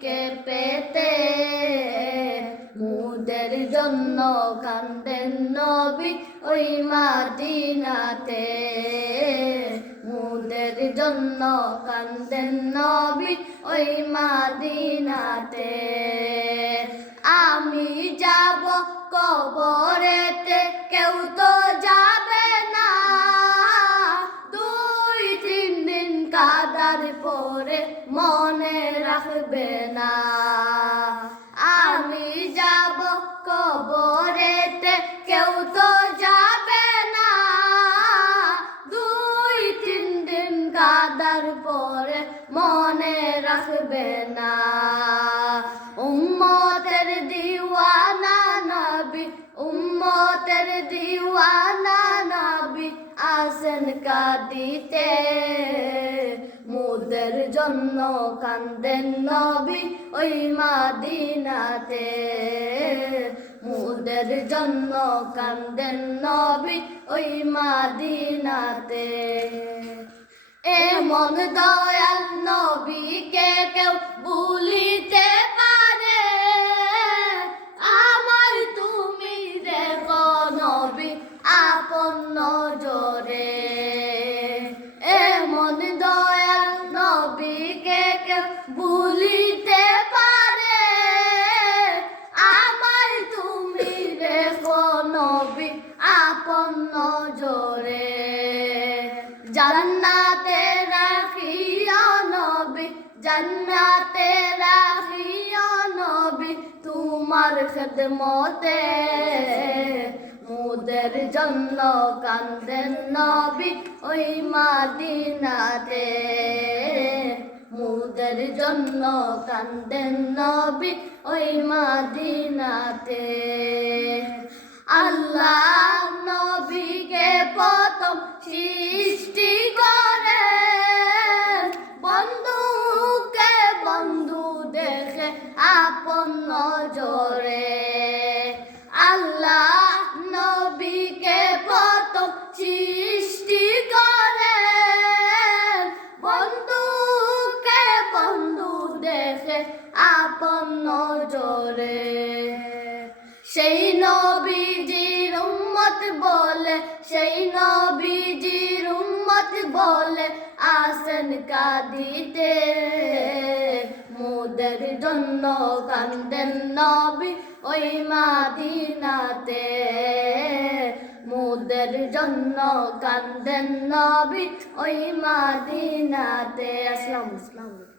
কে পেতে? মুদের জন্য কান্দেন নবী ওই মাদিনাতে। মুদের জন্য কান্দেন নবী ওই মাদিনাতে। আমি যাব কবরেতে, কেউ তো কাদার পরে মনে রাখবে না। আমি যাব কবরেতে, কেউ তো যাবে না। দুই, তিন দিন কাদার পরে মনে রাখবে না। উম্মতের দিওয়ানা নবী, উম্মতের দিওয়ানা নবী আসেন কাঁদিতে। মুদের জন্য কান্দেন নবী ওই মাদিনাতে। মুদের জন্য কান্দেন নবী ওই মাদিনাতে। এমন দয়াল নবীকে কেউ ভুলিতে জান্নাতে রাখিয়া নবী, তোমার খেদমতে মুদের জন্য কান্দেন নবী ওই মাদিনাতে। মুদের জন্য কান্দেন নবী ওই মাদিনাতে। আল্লাহ দেখে আপন নজরে। সেই নবীজির উম্মত বলে, সেই নবীজির উম্মত বলে, আসেন কাঁদিতে। মুদের জন্য কান্দেন নবী ওই মাদিনাতে। মুদের জন্য কান্দেন নবী ওই মাদিনাতে। আসসালামু আলাইকুম।